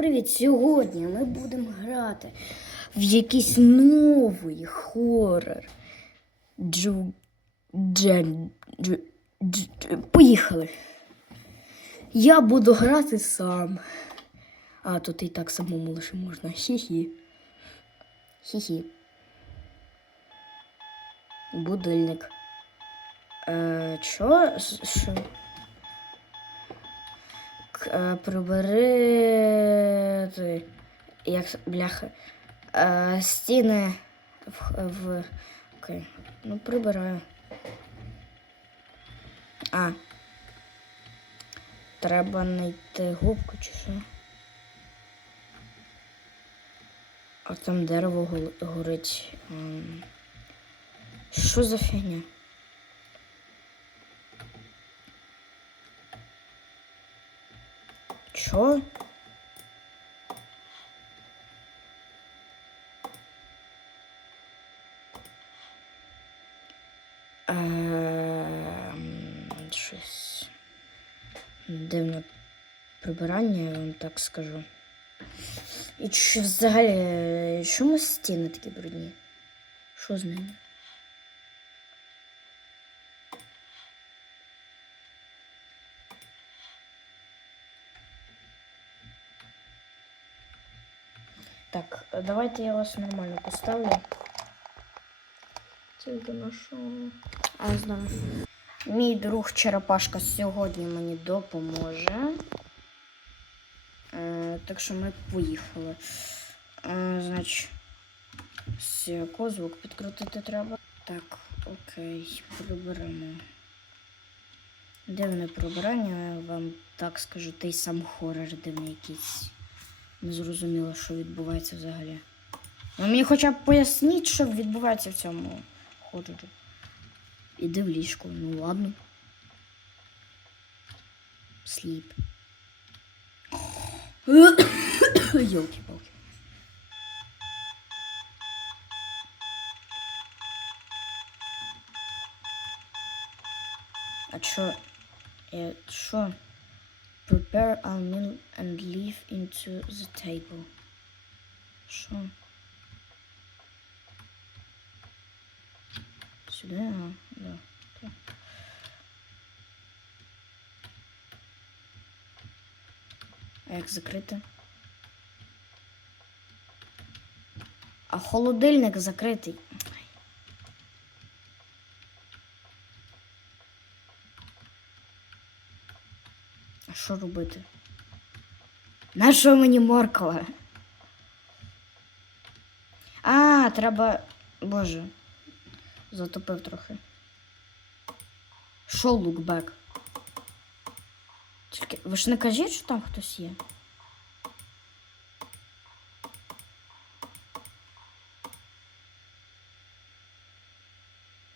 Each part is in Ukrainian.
привіт! Сьогодні ми будемо грати в якийсь новий хорор. Джу... Джен... Джу... Дж... Поїхали. Я буду грати сам. А, тут і так самому лише можна. Хі-хі. Хі-хі. Будильник. Е, чо? Що? Е, Прибери. Як бляха. Е, стіни в, в. Окей. Ну, прибираю. А. Треба знайти губку чи що. А там дерево горить. Що за фігня? Чо? Ем, Щось дивне прибирання, я вам так скажу. І чи взагалі, чому стіни такі брудні? Що з ними? Так, давайте я вас нормально поставлю. Тільки на що? А, знаю. Мій друг Черепашка сьогодні мені допоможе. Е, так що ми поїхали. Е, значить, звук підкрутити треба. Так, окей, приберемо. Дивне прибирання, я вам так скажу, той сам хорор дивний якийсь. Не зрозуміло, що відбувається взагалі. Ну, мені хоча б поясніть, що відбувається в цьому хорорі. Іди в ліжко, ну ладно. Сліп. Йолки-палки. А чо? Я що? Prepare our meal and leave into the table. Що? Сюди? А, да. А як закрити? А холодильник закритий. Що робити? На що мені моркала? А, треба. Боже. Затопив трохи. Що лукбек? Тільки. Ви ж не кажіть, що там хтось є?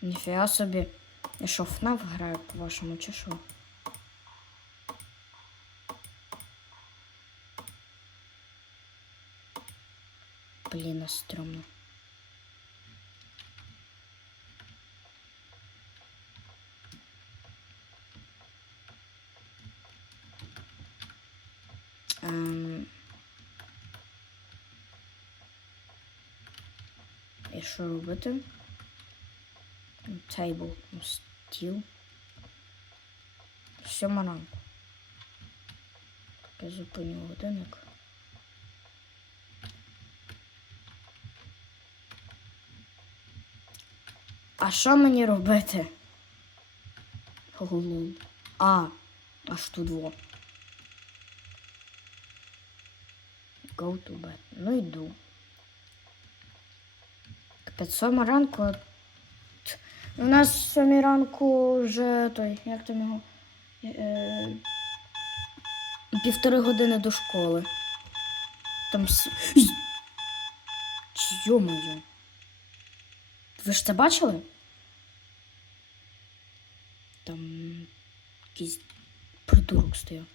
Ніфіга собі. Я що, ФНАФ граю, по-вашому, чи що? Блін, а стрьомно. Ем... І що робити? Table, стіл. Сьома ранку. Я зупиню годинник. А що мені робити? Голу. А, аж тут во. Go to bed. Ну йду. Капець, сьома ранку. У нас сьомій ранку вже той, як там його. Е, півтори години до школи. Там. Йо-моє. Ви ж це бачили? Там якийсь придурок стояв.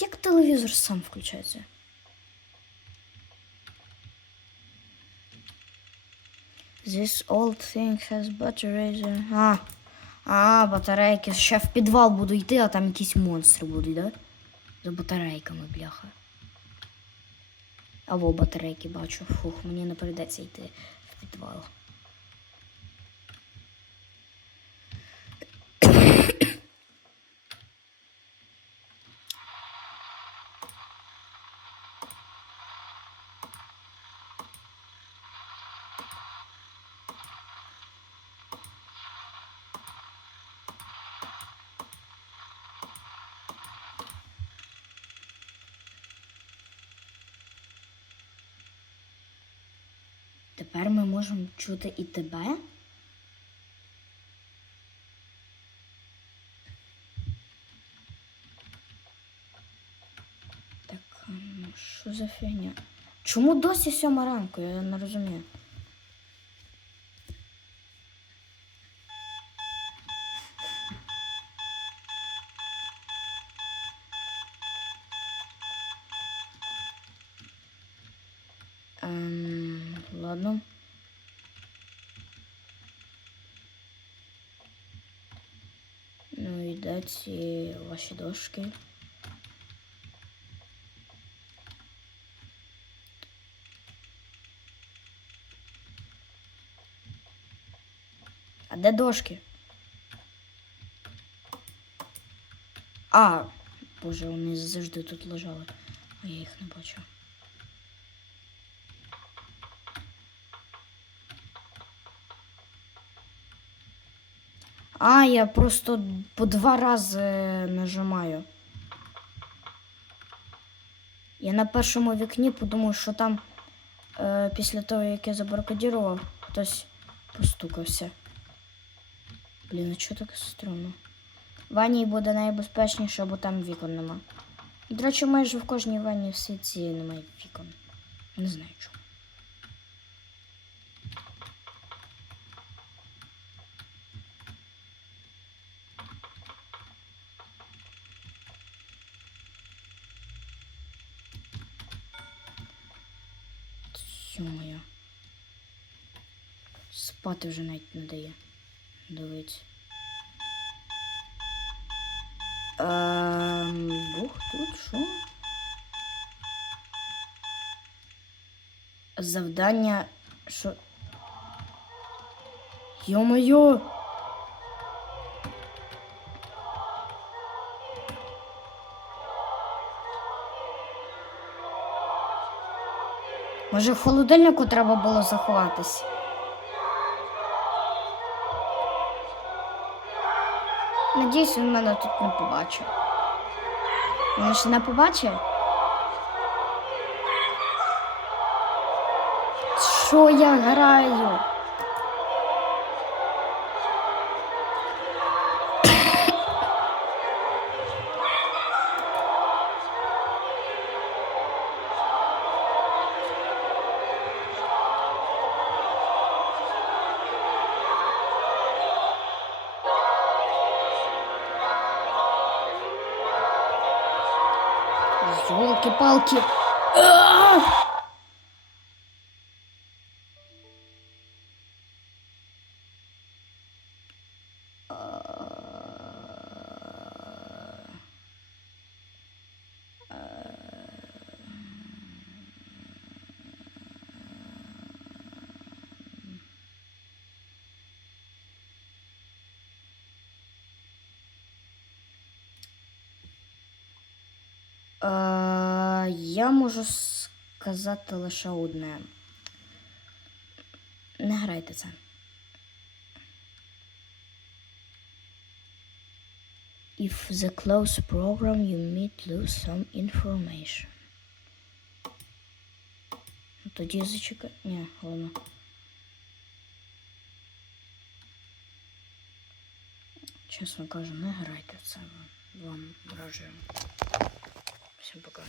Як телевізор сам включається? This old thing has batteries. А, А, батарейки. Ще в підвал буду йти, а там якісь монстри будуть, да? За батарейками, бляха. Або батарейки бачу. Фух, мені не прийдеться йти в підвал. Тепер ми можемо чути і тебе. Так, ну, що за фігня? Чому досі сьома ранку? Я не розумію. Ем, ладно. Ну і де ці ваші дошки? А де дошки? А, боже, вони завжди тут лежали, а я їх не бачу. А, я просто по два рази нажимаю. Я на першому вікні подумав, що там е, після того, як я забаркодірував, хтось постукався. Блін, а чого так стрьомно? В ванні буде найбезпечніше, бо там вікон нема. До речі, майже в кожній ванні в світі немає вікон. Не знаю чому. Ё-моё. Спати вже навіть не дає. Дивіться. Ем, бух тут що? Завдання. Що? Йо-моє! Може, в холодильнику треба було заховатись? Надіюсь, він мене тут не побачив. Він ще не побачив? Що я граю? Ёлки-палки. А! Я можу сказати лише одне. Не грайте це. If the close program you might lose some information. Ну, Тоді зачекай. Ні, ладно. Чесно кажу, не грайте це. Вам раджу. Всім пока.